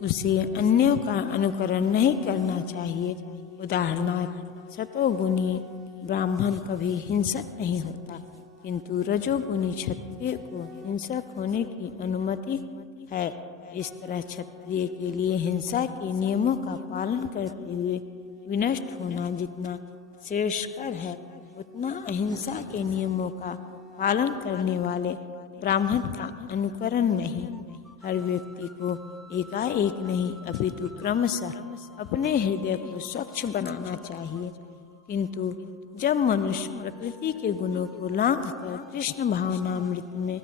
उसे अन्यों का अनुकरण नहीं करना चाहिए। उदाहरणार्थ, सतोगुणी ब्राह्मण कभी हिंसक नहीं होता, किंतु रजोगुणी क्षत्रिय को हिंसक होने की अनुमति है। इस तरह क्षत्रिय के लिए हिंसा के नियमों का पालन करते हुए विनष्ट होना जितना श्रेयस्कर है, उतना अहिंसा के नियमों का पालन करने वाले ब्राह्मण का अनुकरण नहीं। हर व्यक्ति को एकाएक नहीं अपितु क्रमशः अपने हृदय को स्वच्छ बनाना चाहिए। किंतु जब मनुष्य प्रकृति के गुणों को लांघ कर कृष्ण भावनामृत में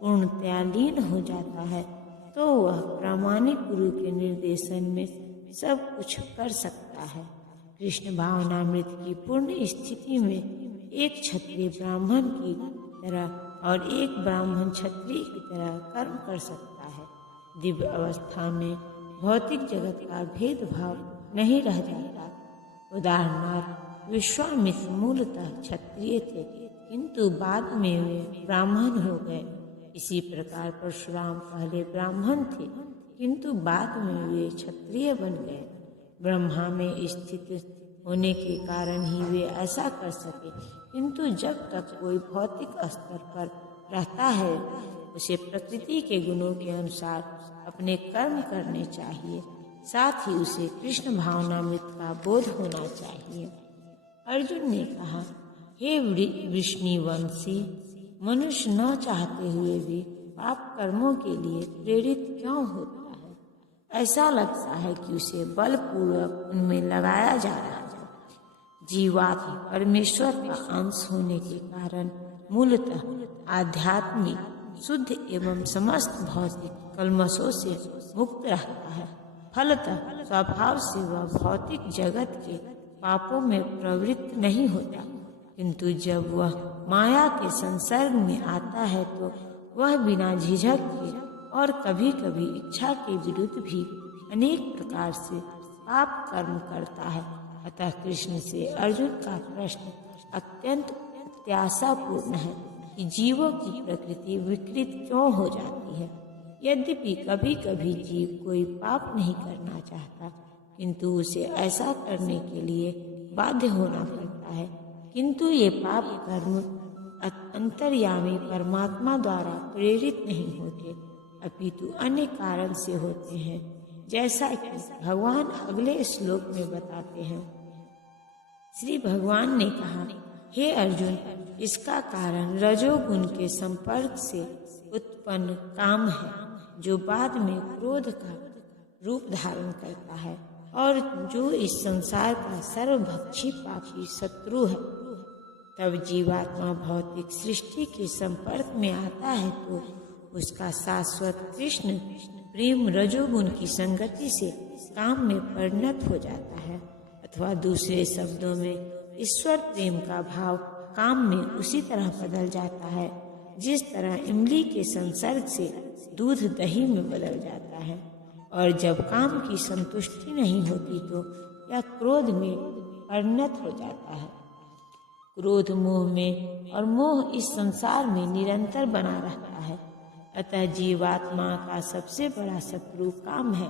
पूर्णतया लीन हो जाता है, तो वह प्रामाणिक गुरु के निर्देशन में सब कुछ कर सकता है। कृष्ण भावनामृत की पूर्ण स्थिति में एक क्षत्रिय ब्राह्मण की तरह और एक ब्राह्मण क्षत्रिय की तरह कर्म कर सकता है। दिव्य अवस्था में भौतिक जगत का भेदभाव नहीं रह जाता। उदाहरणार्थ, विश्वामित्र मूलतः क्षत्रिय थे, किंतु बाद में वे ब्राह्मण हो गए। इसी प्रकार परशुराम पहले ब्राह्मण थे, किंतु बाद में वे क्षत्रिय बन गए। ब्रह्मा में स्थित होने के कारण ही वे ऐसा कर सके, किंतु जब तक कोई भौतिक स्तर पर रहता है, उसे प्रकृति के गुणों के अनुसार अपने कर्म करने चाहिए। साथ ही उसे कृष्ण भावनामृत का बोध होना चाहिए। अर्जुन ने कहा, हे वृष्णिवंशी, मनुष्य न चाहते हुए भी पाप कर्मों के लिए प्रेरित क्यों होता है? ऐसा लगता है कि उसे बलपूर्वक उनमें लगाया जा रहा है। जीवात्मा परमेश्वर का अंश होने के कारण मूलतः आध्यात्मिक, शुद्ध एवं समस्त भौतिक कल्मशों से मुक्त रहता है। फलतः स्वभाव से वह भौतिक जगत के पापों में प्रवृत्त नहीं होता, किंतु जब वह माया के संसर्ग में आता है तो वह बिना झिझक के और कभी कभी इच्छा के विरुद्ध भी अनेक प्रकार से पाप कर्म करता है। अतः कृष्ण से अर्जुन का प्रश्न अत्यंत प्रत्याशापूर्ण है कि जीवों की प्रकृति विकृत क्यों हो जाती है। यद्यपि कभी कभी जीव कोई पाप नहीं करना चाहता, किंतु उसे ऐसा करने के लिए बाध्य होना पड़ता है। किंतु ये पाप कर्म अंतर्यामी परमात्मा द्वारा प्रेरित नहीं होते, अपितु अन्य कारण से होते हैं, जैसा कि भगवान अगले श्लोक में बताते हैं। श्री भगवान ने कहा, हे अर्जुन, इसका कारण रजोगुण के संपर्क से उत्पन्न काम है, जो बाद में क्रोध का रूप धारण करता है और जो इस संसार का सर्वभक्षी पापी शत्रु है। तब जीवात्मा भौतिक सृष्टि के संपर्क में आता है तो उसका शाश्वत कृष्ण प्रेम रजोगुण की संगति से काम में परिणत हो जाता है, अथवा दूसरे शब्दों में ईश्वर प्रेम का भाव काम में उसी तरह बदल जाता है जिस तरह इमली के संसर्ग से दूध दही में बदल जाता है। और जब काम की संतुष्टि नहीं होती तो यह क्रोध में परिणत हो जाता है। क्रोध मोह में और मोह इस संसार में निरंतर बना रहता है। अतः जीवात्मा का सबसे बड़ा शत्रु काम है,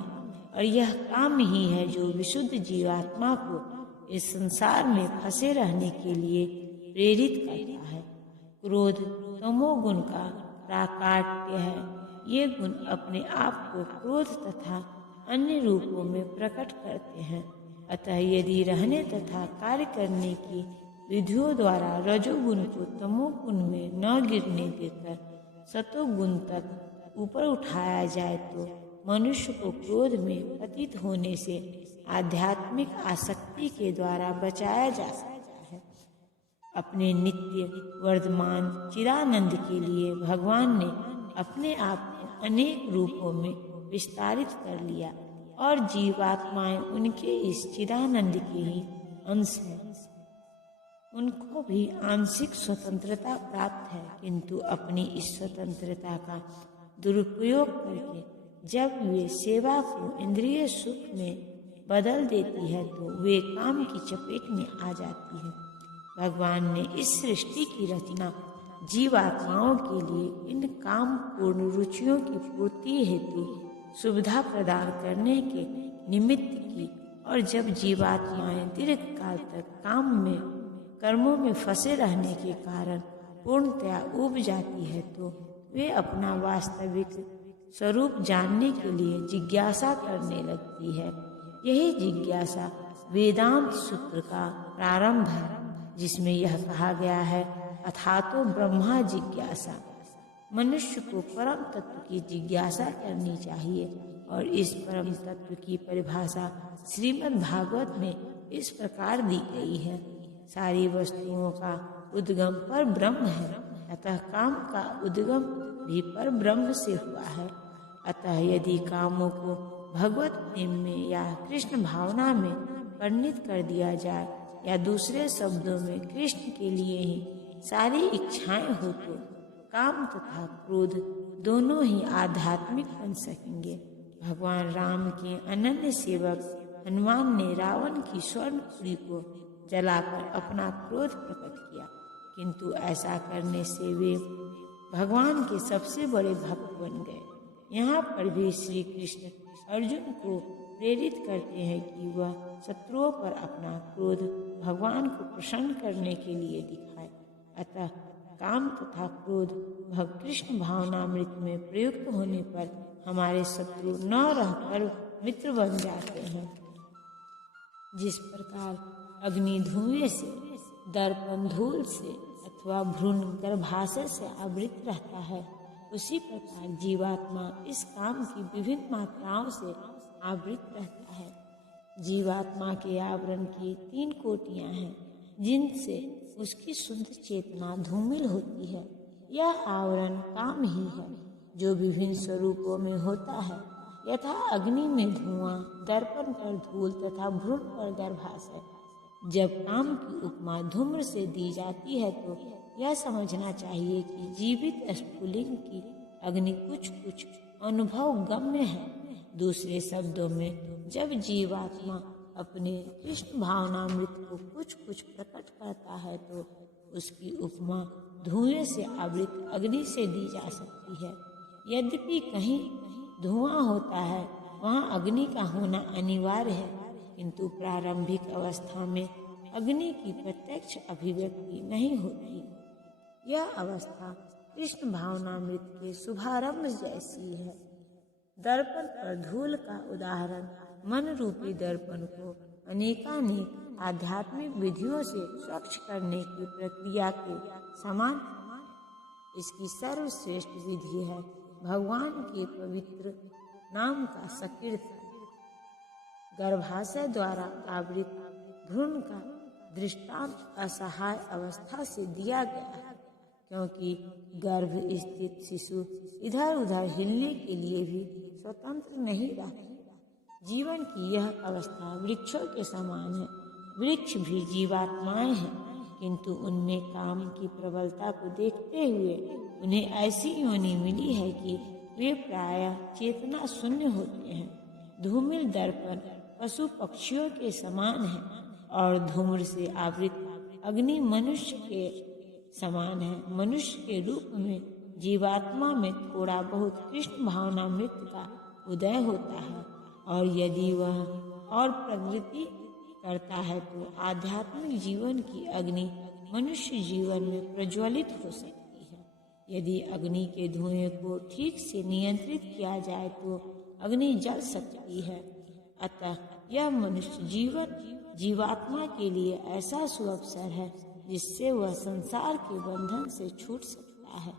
और यह काम ही है जो विशुद्ध जीवात्मा को इस संसार में फंसे रहने के लिए प्रेरित करता है। क्रोध तमोगुण का प्राकाट्य है। ये गुण अपने आप को क्रोध तथा अन्य रूपों में प्रकट करते हैं। अतः यदि रहने तथा कार्य करने की विधियों द्वारा रजोगुण को तमोगुण में न गिरने देकर सतोगुण तक ऊपर उठाया जाए तो मनुष्य को क्रोध में पतित होने से आध्यात्मिक आसक्ति के द्वारा बचाया जा सकता है। अपने नित्य वर्तमान चिदानंद के लिए भगवान ने अपने आप को अनेक रूपों में विस्तारित कर लिया, और जीवात्माएं उनके इस चिदानंद के ही अंश हैं। उनको भी आंशिक स्वतंत्रता प्राप्त है, किंतु अपनी इस स्वतंत्रता का दुरुपयोग करके जब वे सेवा को इंद्रिय सुख में बदल देती है तो वे काम की चपेट में आ जाती है। भगवान ने इस सृष्टि की रचना जीवात्माओं के लिए इन काम पूर्ण रुचियों की पूर्ति हेतु सुविधा प्रदान करने के निमित्त की, और जब जीवात्माएं दीर्घ काल तक कर्मों में फंसे रहने के कारण पूर्णतया ऊब जाती है, तो वे अपना वास्तविक स्वरूप जानने के लिए जिज्ञासा करने लगती है। यही जिज्ञासा वेदांत सूत्र का प्रारंभ है, जिसमें यह कहा गया है, अथातो ब्रह्मा जिज्ञासा। मनुष्य को परम तत्व की जिज्ञासा करनी चाहिए, और इस परम तत्व की परिभाषा श्रीमद् भागवत में इस प्रकार दी गई है, सारी वस्तुओं का उद्गम पर ब्रह्म है, अतः काम का उद्गम भी पर ब्रह्म से हुआ है। अतः यदि कामों को भगवत प्रेम में या कृष्ण भावना में परिणित कर दिया जाए, या दूसरे शब्दों में कृष्ण के लिए ही सारी इच्छाएं हो, तो काम तथा क्रोध दोनों ही आध्यात्मिक बन सकेंगे। भगवान राम के अनन्य सेवक हनुमान ने रावण की स्वर्णपुरी को जलाकर अपना क्रोध प्रकट किया, किंतु ऐसा करने से वे भगवान के सबसे बड़े भक्त बन गए। यहाँ पर भी श्री कृष्ण अर्जुन को प्रेरित करते हैं कि वह शत्रुओं पर अपना क्रोध भगवान को प्रसन्न करने के लिए दिखाए। अतः काम तथा क्रोध कृष्ण भावनामृत में प्रयुक्त होने पर हमारे शत्रु न रहकर मित्र बन जाते हैं। जिस प्रकार अग्नि धुएं से, दर्पण धूल से अथवा भ्रूण गर्भाशय से आवृत रहता है, उसी प्रकार जीवात्मा इस काम की विभिन्न मात्राओं से आवृत रहता है। जीवात्मा के आवरण की 3 कोटियां हैं, जिनसे उसकी शुद्ध चेतना धूमिल होती है। यह आवरण काम ही है, जो विभिन्न स्वरूपों में होता है, यथा अग्नि में धुआं, दर्पण पर धूल तथा भ्रूण पर गर्भाशय। जब काम की उपमा धूम्र से दी जाती है, तो यह समझना चाहिए कि जीवित स्फुलिंग की अग्नि कुछ कुछ अनुभव गम्य है। दूसरे शब्दों में, जब जीवात्मा अपने कृष्ण भावनामृत को कुछ कुछ प्रकट करता है, तो उसकी उपमा धुएं से आवृत अग्नि से दी जा सकती है। यद्यपि कहीं धुआं होता है, वहाँ अग्नि का होना अनिवार्य है, किंतु प्रारंभिक अवस्था में अग्नि की प्रत्यक्ष अभिव्यक्ति नहीं होती। यह अवस्था कृष्ण भावनामृत के शुभारंभ जैसी है। दर्पण पर धूल का उदाहरण मन रूपी दर्पण को अनेकानेक आध्यात्मिक विधियों से स्वच्छ करने की प्रक्रिया के समान इसकी सर्वश्रेष्ठ विधि है भगवान के पवित्र नाम का संकीर्तन। गर्भाशय द्वारा आवृत भ्रूण का दृष्टांत असहाय अवस्था से दिया गया है, क्योंकि गर्भ स्थित शिशु इधर उधर हिलने के लिए भी स्वतंत्र नहीं रहता। जीवन की यह अवस्था वृक्षों के समान है। वृक्ष भी जीवात्माएं हैं, किंतु उनमें काम की प्रबलता को देखते हुए उन्हें ऐसी योनि मिली है कि वे प्रायः चेतना शून्य होते हैं। धूमिल दर्पण पशु पक्षियों के समान है, और धूम्र से आवृत अग्नि मनुष्य के समान है। मनुष्य के रूप में जीवात्मा में थोड़ा बहुत कृष्ण भावनामृत का उदय होता है, और यदि वह और प्रवृत्ति करता है तो आध्यात्मिक जीवन की अग्नि मनुष्य जीवन में प्रज्वलित हो सकती है। यदि अग्नि के धुएं को ठीक से नियंत्रित किया जाए तो अग्नि जल सकती है। अतः यह मनुष्य जीवन जीवात्मा के लिए ऐसा सुअवसर है जिससे वह संसार के बंधन से छूट सकता है।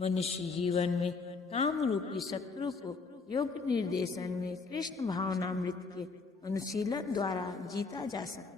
मनुष्य जीवन में काम रूपी शत्रु को योग निर्देशन में कृष्ण भावनामृत के अनुशीलन द्वारा जीता जा सकता है।